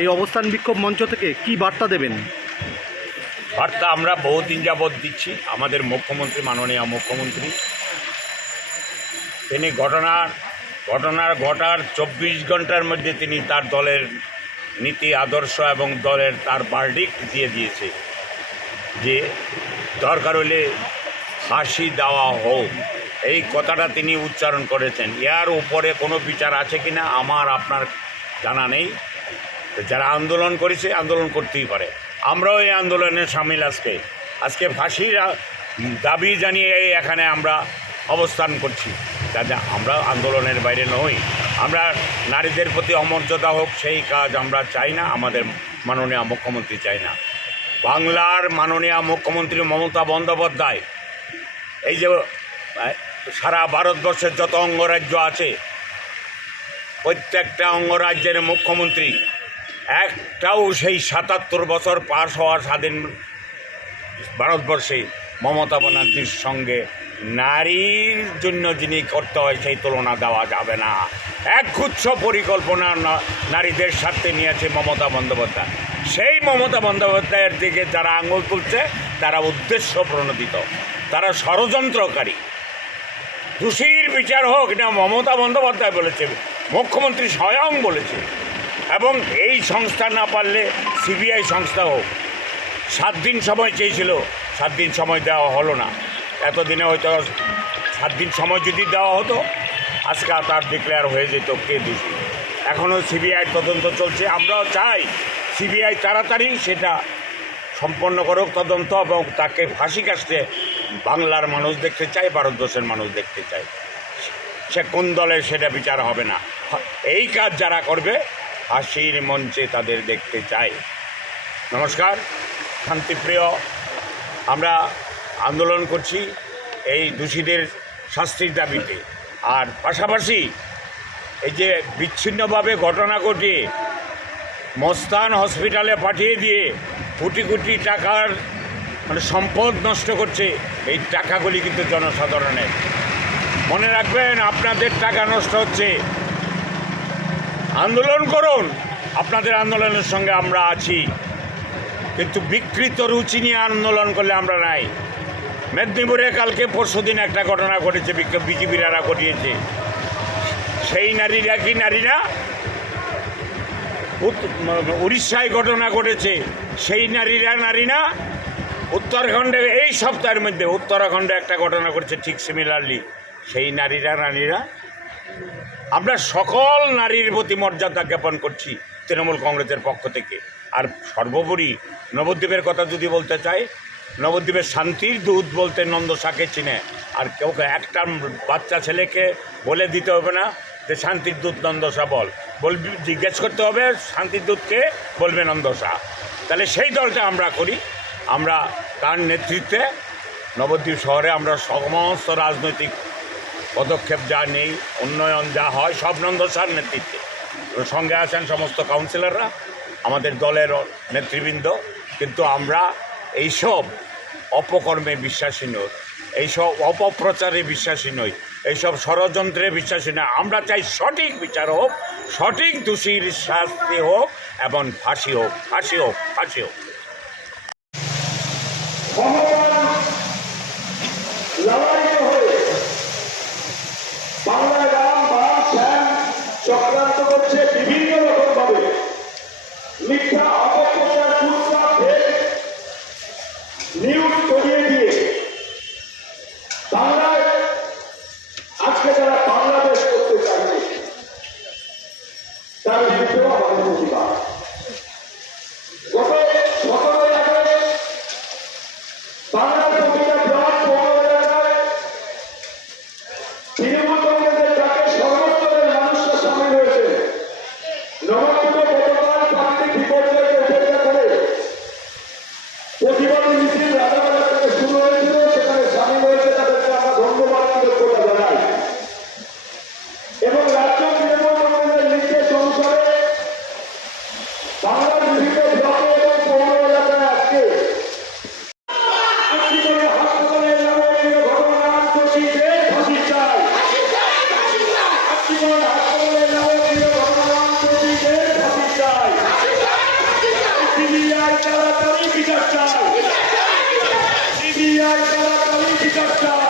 এই অবস্থান বিক্ষোভ মঞ্চ থেকে কি বার্তা দেবেন? বার্তা আমরা বহুদিন যাবৎ দিচ্ছি। আমাদের মুখ্যমন্ত্রী, মাননীয় মুখ্যমন্ত্রী। তিনি ঘটনার ঘটনার ঘটার চব্বিশ ঘণ্টার মধ্যে তিনি তার দলের নীতি, আদর্শ এবং দলের তার বার্ডিক্ট দিয়ে দিয়েছে যে দরকার হলে ফাঁসি দেওয়া হোক। এই কথাটা তিনি উচ্চারণ করেছেন। এর উপরে কোনো বিচার আছে কি না আমার আপনার জানা নেই। যারা আন্দোলন করেছে, আন্দোলন করতেই পারে। আমরাও এই আন্দোলনে সামিল আজকে। আজকে ফাঁসির দাবি জানিয়ে এখানে আমরা অবস্থান করছি। যাতে আমরা আন্দোলনের বাইরে নই। আমরা নারীদের প্রতি অমর্যাদা হোক, সেই কাজ আমরা চাই না। আমাদের মাননীয় মুখ্যমন্ত্রী চাই না। বাংলার মাননীয় মুখ্যমন্ত্রী মমতা বন্দ্যোপাধ্যায়, এই যে সারা ভারতবর্ষের যত অঙ্গরাজ্য আছে, প্রত্যেকটা অঙ্গরাজ্যের মুখ্যমন্ত্রী একটাও সেই সাতাত্তর বছর পার হওয়া স্বাধীন ভারতবর্ষে মমতা ব্যানার্জির সঙ্গে নারীর জন্য যিনি করতে হয় সেই তুলনা দেওয়া যাবে না। এক একগুচ্ছ পরিকল্পনা নারীদের স্বার্থে নিয়েছে মমতা বন্দ্যোপাধ্যায়। সেই মমতা বন্দ্যোপাধ্যায়ের দিকে যারা আঙুল তুলছে, তারা উদ্দেশ্য প্রণোদিত। তারা ষড়যন্ত্রকারী। দোষীর বিচার হোক এটা মমতা বন্দ্যোপাধ্যায় বলেছে, মুখ্যমন্ত্রী স্বয়ং বলেছে। এবং এই সংস্থা না পারলে সিবিআই সংস্থা হোক। সাত দিন সময় চেয়েছিল, সাত দিন সময় দেওয়া হলো না। এতদিনে হয়তো সাত দিন সময় যদি দেওয়া হতো, আজকে তার ডিক্লেয়ার হয়ে যেত কে দোষী এখনও সিবিআই তদন্ত চলছে। আমরাও চাই সিবিআই তাড়াতাড়ি সেটা সম্পন্ন করুক তদন্ত এবং তাকে ফাঁসি কাটতে বাংলার মানুষ দেখতে চায়, ভারতবর্ষের মানুষ দেখতে চায়। সে কোন দলের সেটা বিচার হবে না। এই কাজ যারা করবে ফাঁসির মঞ্চে তাদের দেখতে চাই। নমস্কার, শান্তিপ্রিয়, আমরা আন্দোলন করছি এই দোষীদের শাস্তির দাবিতে। আর পাশাপাশি এই যে বিচ্ছিন্নভাবে ঘটনা ঘটিয়ে মস্তান হসপিটালে পাঠিয়ে দিয়ে কোটি কোটি টাকার মানে সম্পদ নষ্ট করছে, এই টাকাগুলি কিন্তু জনসাধারণের। মনে রাখবেন, আপনাদের টাকা নষ্ট হচ্ছে আন্দোলন করুন। আপনাদের আন্দোলনের সঙ্গে আমরা আছি। কিন্তু বিকৃত রুচি নিয়ে আন্দোলন করলে আমরা নাই। মেদিনীপুরে কালকে পরশু দিন একটা ঘটনা ঘটেছে বিজেপিরা ঘটিয়েছে। সেই নারীরা কি নারীরা? উড়িষ্যায় ঘটনা ঘটেছে। সেই নারীরা নারী না? উত্তরাখণ্ডে, এই সপ্তাহের মধ্যে উত্তরাখণ্ডে একটা ঘটনা ঘটেছে ঠিক সিমিলারলি সেই নারীরা নারীরা? আমরা সকল নারীর প্রতি মর্যাদা জ্ঞাপন করছি তৃণমূল কংগ্রেসের পক্ষ থেকে। আর সর্বোপরি নবদ্বীপের কথা যদি বলতে চাই নবদ্বীপের শান্তির দূত বলতে নন্দসাকে চিনে। আর কেউ একটা বাচ্চা ছেলেকে বলে দিতে হবে না যে শান্তির দূত নন্দসা বল। বলবি জিজ্ঞেস করতে হবে শান্তির দূতকে, বলবে নন্দসা তাহলে সেই দলটা আমরা করি। আমরা তার নেতৃত্বে নবদ্বীপ শহরে আমরা সমস্ত রাজনৈতিক পদক্ষেপ যা নেই, উন্নয়ন যা হয়, সব নন্দসার নেতৃত্বে। সঙ্গে আছেন সমস্ত কাউন্সিলররা, আমাদের দলের নেতৃবৃন্দ। কিন্তু আমরা এইসব অপকর্মে বিশ্বাসী নই, এইসব অপপ্রচারে বিশ্বাসী নই, এইসব ষড়যন্ত্রে বিশ্বাসী নয় আমরা চাই সঠিক বিচার হোক, সঠিক দোষীর শাস্তি হোক এবং ফাঁসি হোক ফাঁসি হোক ফাঁসি হোক। বাংলার বিভিন্ন ব্লকে এবং পৌর এলাকায় আজকে হাসপাতালের নামে বিভিন্ন ঘটনার দোষীদের ফাঁসি চাই হাসপাতালের নামে বিভিন্ন ঘটনার দোষীদের ফাঁসি চাই সিবিআই তাড়াতাড়ি বিচার চাই সিবিআই তাড়াতাড়ি বিচার চাই